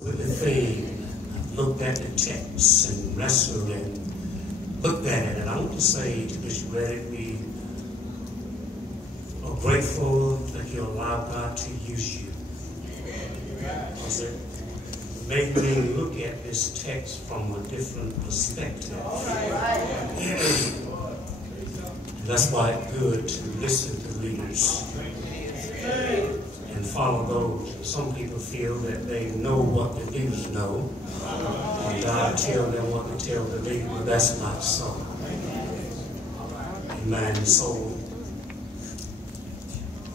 with the theme, looked at the text and wrestled and looked at it. And I want to say to Bishop Reddick, we are grateful that you allow God to use you. Because it made me look at this text from a different perspective. That's why it's good to listen to leaders and follow those. Some people feel that they know what the leaders know, and God tells them what to tell the leader, but that's not so. Amen. So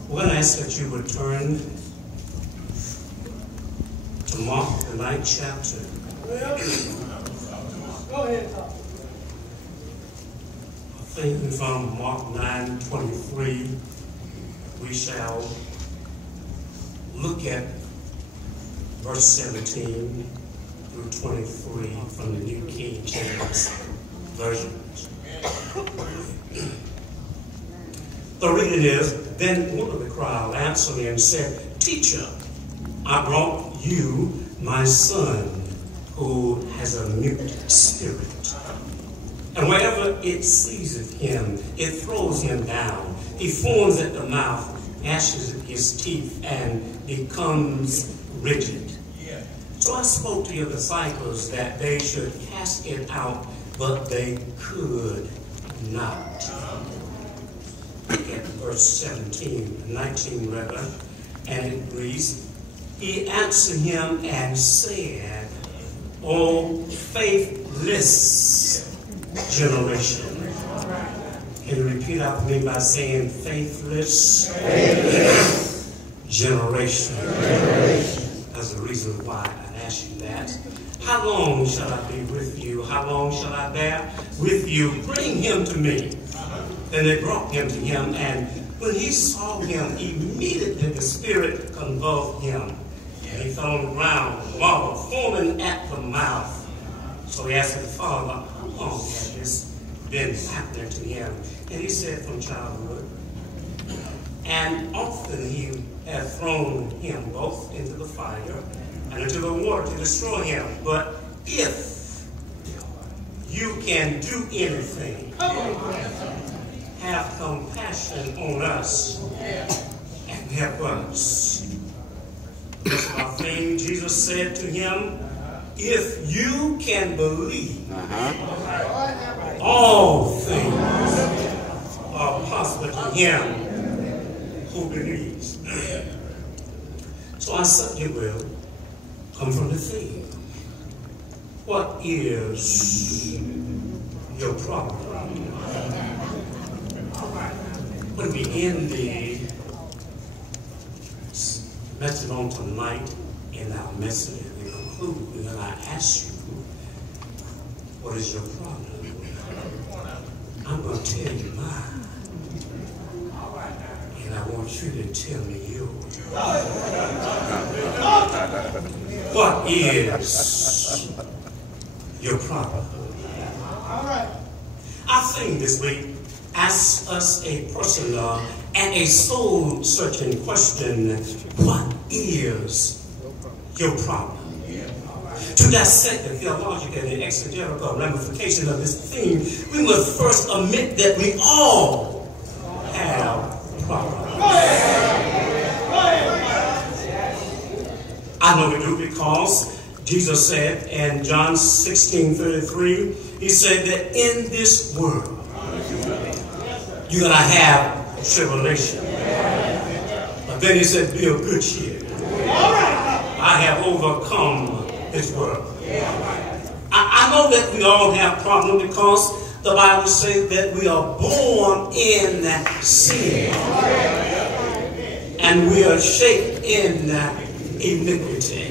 we're going to ask that you would turn to Mark, the 9th chapter. Go ahead, Tom. Thinking from Mark 9:23, we shall look at verse 17 through 23 from the New King James Version. The reading is, then one of the crowd answered me and said, Teacher, I brought you my son who has a mute spirit. And wherever it seizeth him, it throws him down. He foams at the mouth, gnashes his teeth, and becomes rigid. So I spoke to your disciples that they should cast it out, but they could not. Look at verse 19 rather, and it reads, He answered him and said, O faithless generation. Can you repeat after me by saying faithless generation? That's the reason why I asked you that. How long shall I be with you? How long shall I bear with you? Bring him to me. Then they brought him to him, and when he saw him, immediately the spirit convulsed him. And he fell on the ground, wallowed, foaming at the mouth. So he asked the father, how long has this been happening to him? And he said, from childhood. And often he had thrown him both into the fire and into the water to destroy him. But if you can do anything, have compassion on us and help us. That's our thing. Jesus said to him, if you can believe, all things are possible to him who believes. So our subject will come from the theme. What is your problem? When we end the message on tonight in our message, and I ask you, what is your problem? I'm going to tell you mine. And I want you to tell me yours. What is your problem? Our theme this week asks us a personal and a soul-searching question. What is your problem? To dissect the theological and exegetical ramifications of this theme, we must first admit that we all have problems. I know we do because Jesus said in John 16:33, he said that in this world, you're going to have tribulation. But then he said, be of good cheer. I have overcome this world. I know that we all have problems because the Bible says that we are born in sin. And we are shaped in iniquity.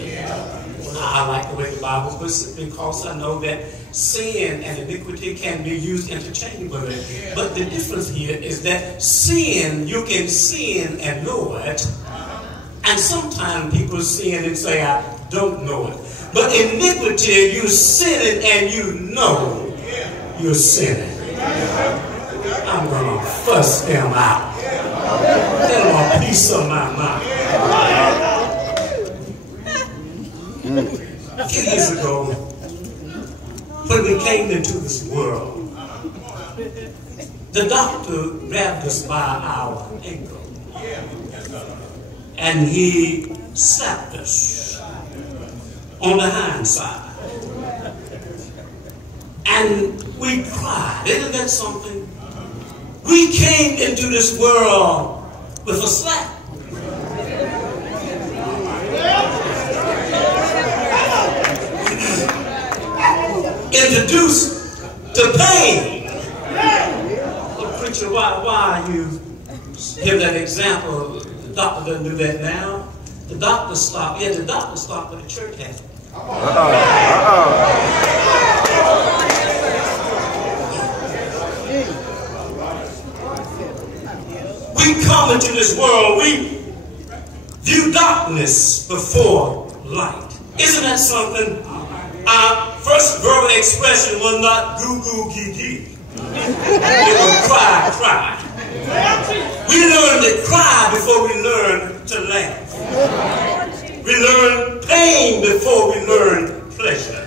I like the way the Bible puts it because I know that sin and iniquity can be used interchangeably. But the difference here is that sin, you can sin and know it. And sometimes people sin and say, I don't know it. But iniquity, you sin it and you know you're sinning. I'm going to fuss them out. Get them a piece of my mind. A few years ago, when we came into this world, the doctor grabbed us by our ankle and he slapped us on the hind side. And we cried. Isn't that something? We came into this world with a slap. Introduced to pain. Well, preacher, why you give that example? The doctor doesn't do that now. The doctor stopped. Yeah, the doctor stopped, but the church hasn't. We come into this world, we view darkness before light. Isn't that something? Our first verbal expression was not goo goo gee gee. It was cry, cry. We learned to cry before we learned to laugh. We learned pain before we learned pleasure.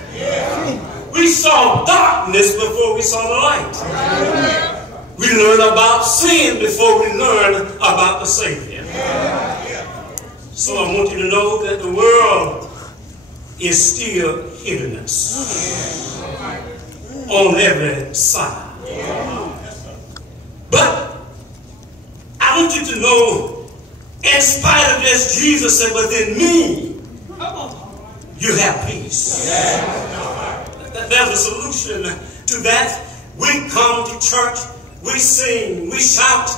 We saw darkness before we saw the light. We learned about sin before we learned about the Savior. So I want you to know that the world is still hitting us on every side. But I want you to know, in spite of this, Jesus said, within me, you have peace. There's a solution to that. We come to church, we sing, we shout.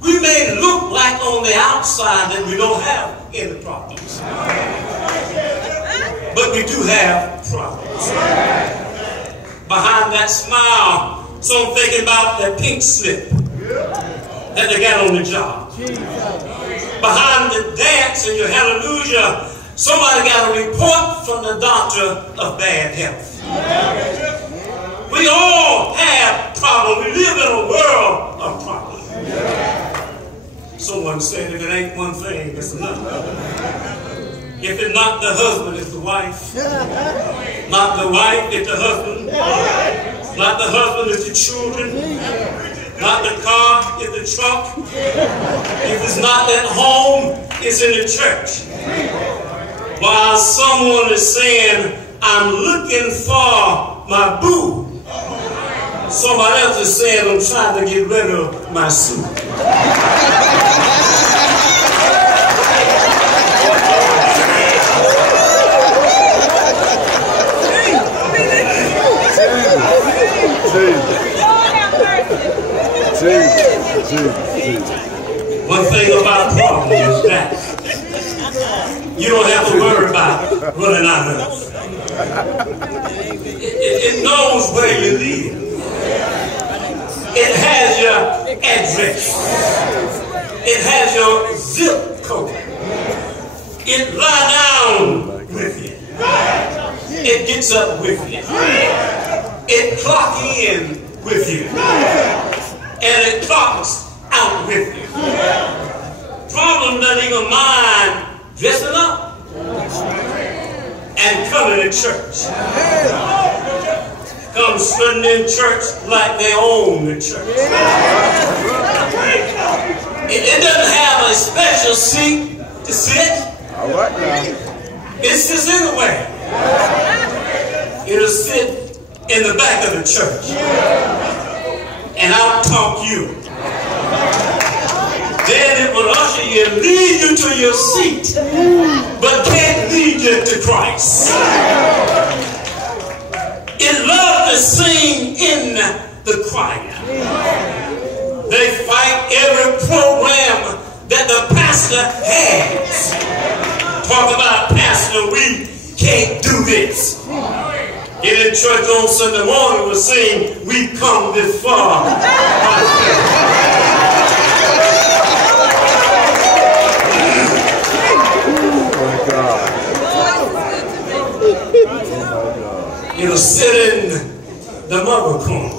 We may look like on the outside that we don't have any problems. But we do have problems. Behind that smile, so I'm thinking about that pink slip that they got on the job. Behind the dance and your hallelujah, somebody got a report from the doctor of bad health. We all have problems. We live in a world of problems. Someone said if it ain't one thing, it's another. If it's not the husband, it's the wife. Not the wife, it's the husband. Not the husband, it's the children. Not the car, it's the truck. If it's not at home, it's in the church. While someone is saying, I'm looking for my boo, somebody else is saying, I'm trying to get rid of my suit. One thing about problems is that you don't have to worry about running out of it. It knows where you live. It has your address. It has your zip code. It lies down with you. It gets up with you. It clocks in with you. And it clocks out with you. Problem doesn't even mind dressing up and coming to church. Come sitting in church like they own the church. It doesn't have a special seat to sit. All right now. It sits anywhere. It'll sit in the back of the church. And I'll talk you. Then it will usher you, lead you to your seat, but can't lead you to Christ. It loves to sing in the choir. They fight every program that the pastor has. Talk about, pastor, we can't do this. Get in church on Sunday morning, we'll sing, we come this far. It'll sit in the mother corner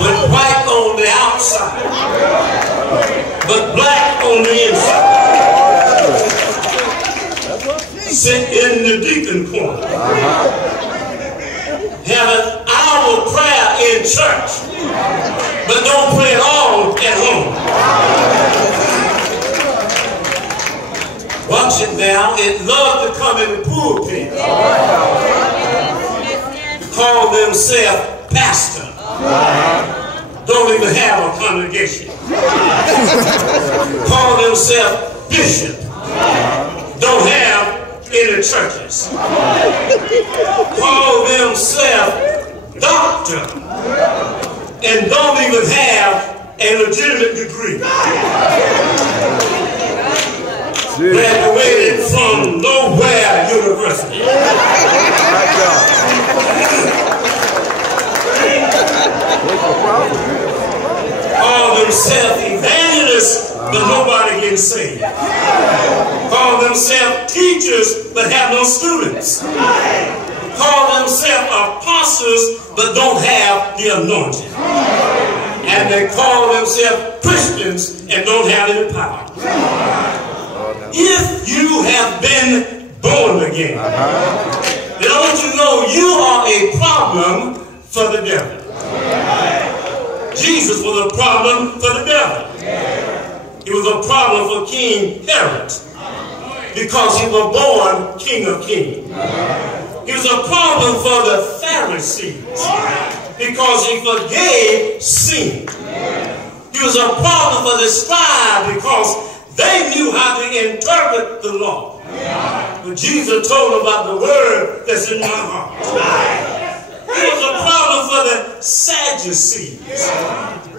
with white on the outside, but black on the inside. sit in the deacon corner. Have an hour prayer in church, but don't pray it all at home. Watch it now. It loves to come in the pulpit. Call themselves pastor. Don't even have a congregation. Call themselves bishop. Don't have any churches. Call themselves doctor and don't even have a legitimate degree. Graduated from nowhere university. Call themselves evangelists, but nobody gets saved. Call themselves teachers, but have no students. Call themselves apostles, but don't have the anointing. And they call themselves Christians and don't have any power. If you have been born again, then I want you to know you are a problem for the devil. Jesus was a problem for the devil. He was a problem for King Herod because he was born King of Kings. He was a problem for the Pharisees because he forgave sin. He was a problem for the scribes because they knew how to interpret the law. But Jesus told them about the word that's in my heart. He was a problem for the Sadducees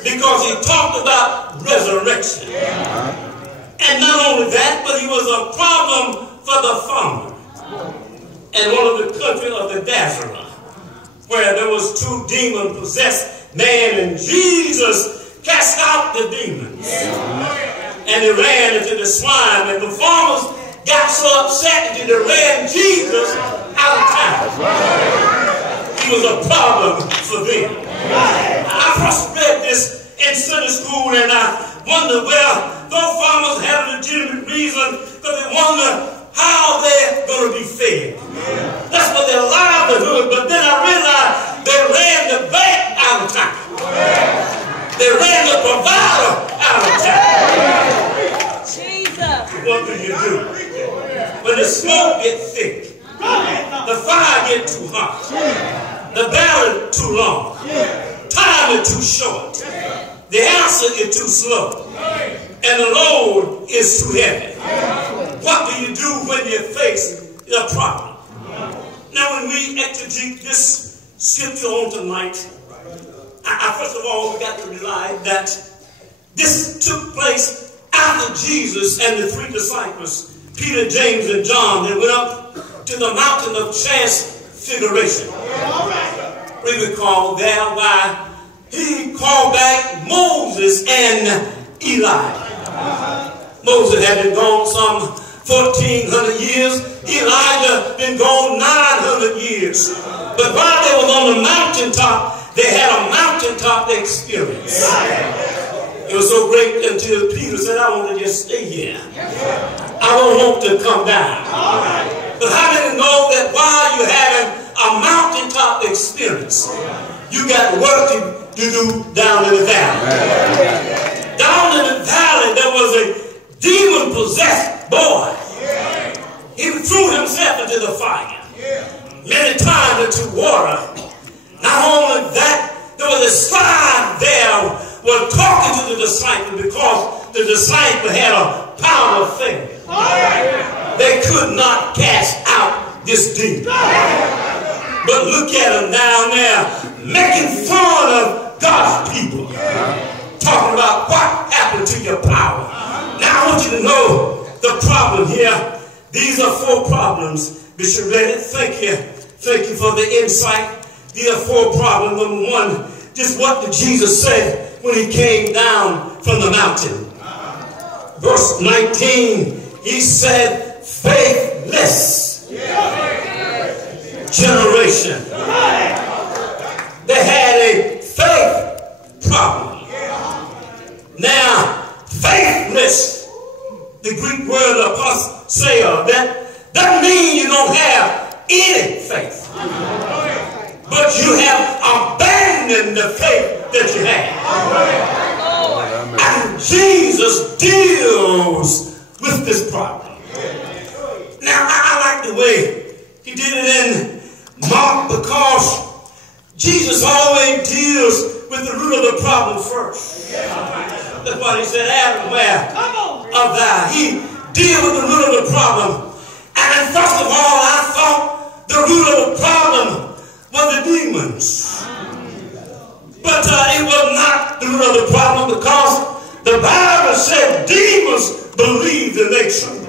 because he talked about resurrection. And not only that, but he was a problem for the farmer. And one of the country of the Nazareth, where there was two demon-possessed men, and Jesus cast out the demons. And they ran into the swine, and the farmers got so upset that they ran Jesus out of town. He was a problem for them. I first read this in Sunday school, and I wondered, well, those farmers had a legitimate reason, because they wonder how they're going to be fed. That's what their livelihood. But then I realized they ran the bank out of town. They ran the provider out of town. Jesus. What do you do? When the smoke gets thick, the fire gets too hot, the barrel too long, time is too short, the answer is too slow, and the load is too heavy. What do you do when you face a problem? Now, when we exegete this scripture on tonight, first of all, we got to realize that this took place after Jesus and the three disciples, Peter, James, and John, they went up to the mountain of transfiguration. We recall there why he called back Moses and Eli. Moses had been gone some 1,400 years. Elijah been gone 900 years. But while they were on the mountaintop, they had a mountaintop experience. It was so great until Peter said, I want to just stay here. I don't want to come down. But how many know that while you're having a mountaintop experience, you got work to do down in the valley? Down in the valley, there was a demon-possessed boy. He threw himself into the fire. Many times into water. Not only that, there was a scribe there was talking to the disciple because the disciple had a power of faith. They could not cast out this demon. But look at them down there making fun of God's people. Talking about what happened to your power. Now I want you to know the problem here. These are 4 problems. Bishop Reddit, thank you. Thank you for the insight. These are 4 problems. Number 1, just what did Jesus say when he came down from the mountain? Verse 19, he said, faithless generation. They had a faith problem. Now, faithless, the Greek word apostle, that means faith. But you have abandoned the faith that you had. And Jesus deals with this problem. Now, I like the way he did it in Mark, because Jesus always deals with the root of the problem first. That's why he said, Adam, where art thou? He deals with the root of the problem. And first of all, I thought the root of the problem were the demons. But it was not the root of the problem, because the Bible said demons believed and they trembled.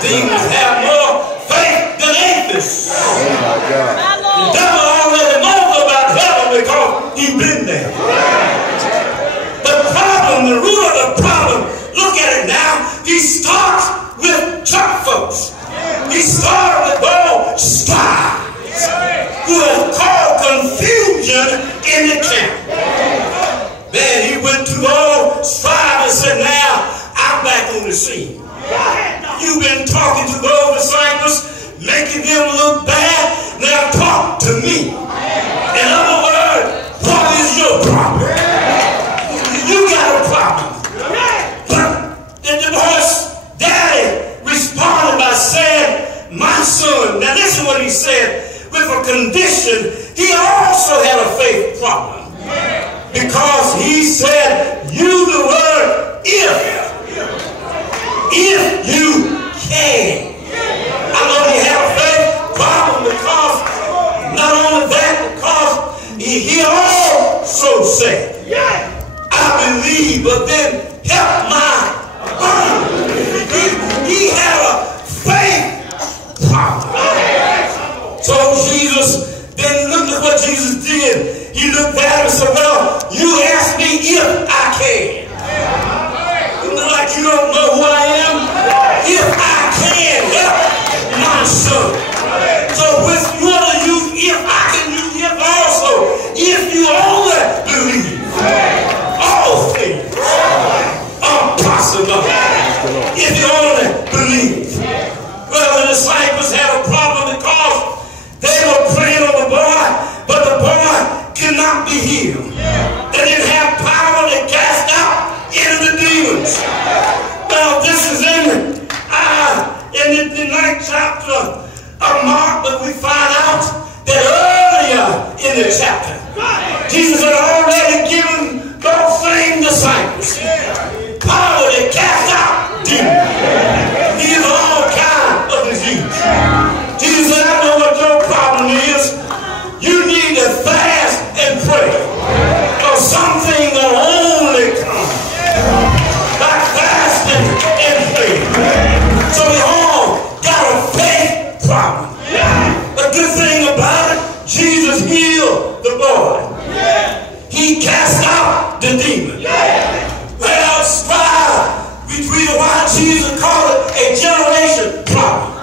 Demons have more faith than atheists. The devil already knows about heaven because he's been there. The problem, the root of the problem, look at it now. He starts with church folks. He started with old scribes who have caused confusion in the camp. Then he went to old scribes and said, now I'm back on the scene. You've been talking to those disciples, making them look bad. Now talk to me. In other words, what is your problem? You got a problem. But the divorce daddy responded by saying, my son, now listen what he said, with a condition. He also had a faith problem. Because he said, use the word if you can. I know he had a faith problem, because not only that, because he also said, I believe, but then help my unbelief. He had a faith problem. So Jesus, then look at what Jesus did. He looked at him and said, well, you asked me if I can. Like you don't know who I am? If I can help my son. So with one of you, if I can, you if also. If you only believe, all things are possible. If you only believe. Well, the disciples had a problem because they were praying on the boy, but the boy could not be healed. They didn't have power to cast out into the demons. Well, this is in the 9th chapter of Mark, but we find out that earlier in the chapter, Jesus had already given those same disciples power to cast out demons. He is all kinds of disease. Jesus said, I know what your problem is. You need to fast and pray. Because some things will only come by fasting and praying. So we all got a faith problem. The good thing about it, Jesus healed the boy. He cast out the demon. Well, scribe, we read why Jesus called it a generation problem.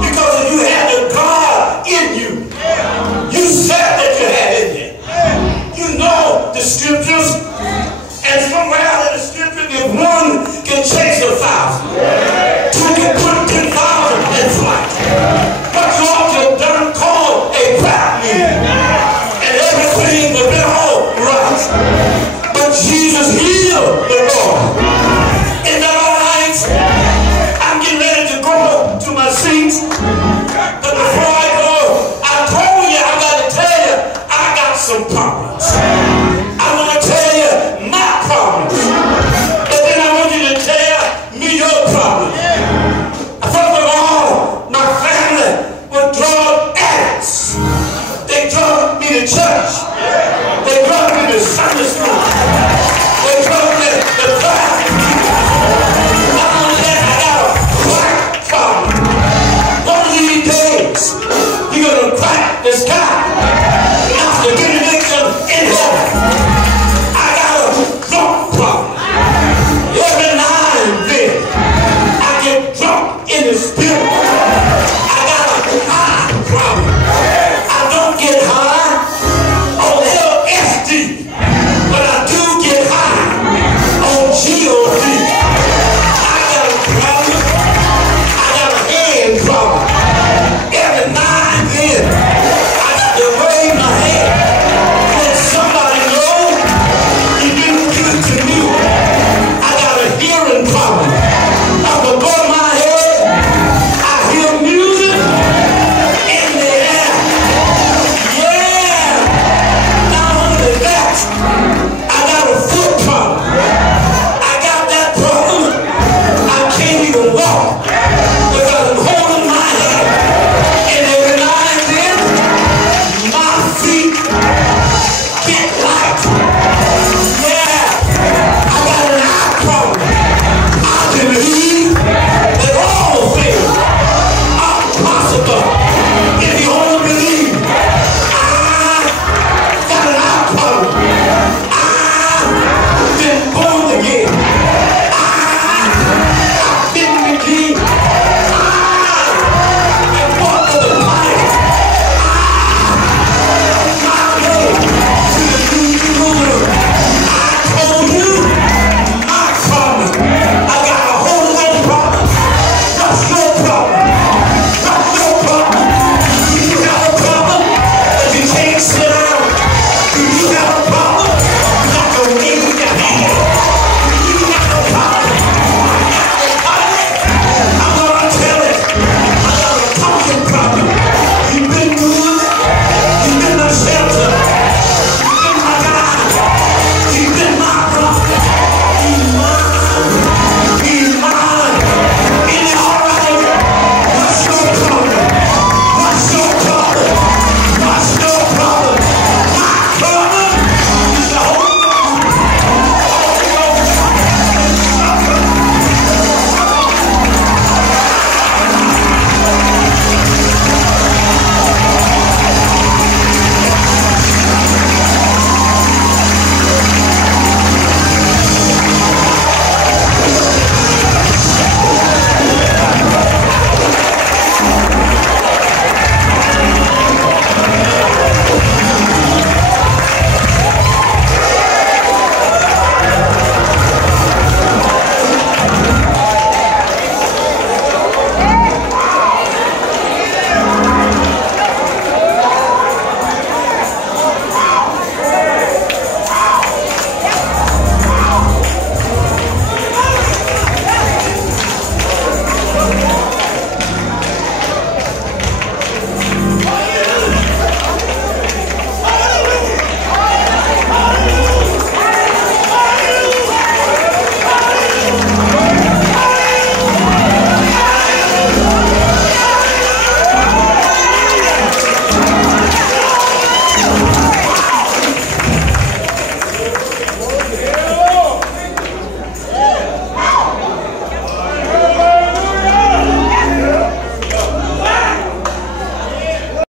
Because if you had the God in you, you said that you had in you. You know the scriptures, and somewhere in the scripture, if one can chase 1,000, two can put 10,000 in flight. What you ought to have done, called a prayer meeting, and everything would be all right. But Jesus healed the Lord. Isn't that all right? I'm getting ready to go to my seat, but before I go, I told you, I got to tell you, I got some problems. I want to tell you my problems, but then I want you to tell me your problems. First of all, my family were drug addicts. They drugged me to church. They drugged me to Sunday school. They drugged me to class. Not only that, I got a crack problem. One of these days, you're going to crack the sky. After benediction in heaven. I got a drunk problem. Every now and then, I get drunk in the spirit.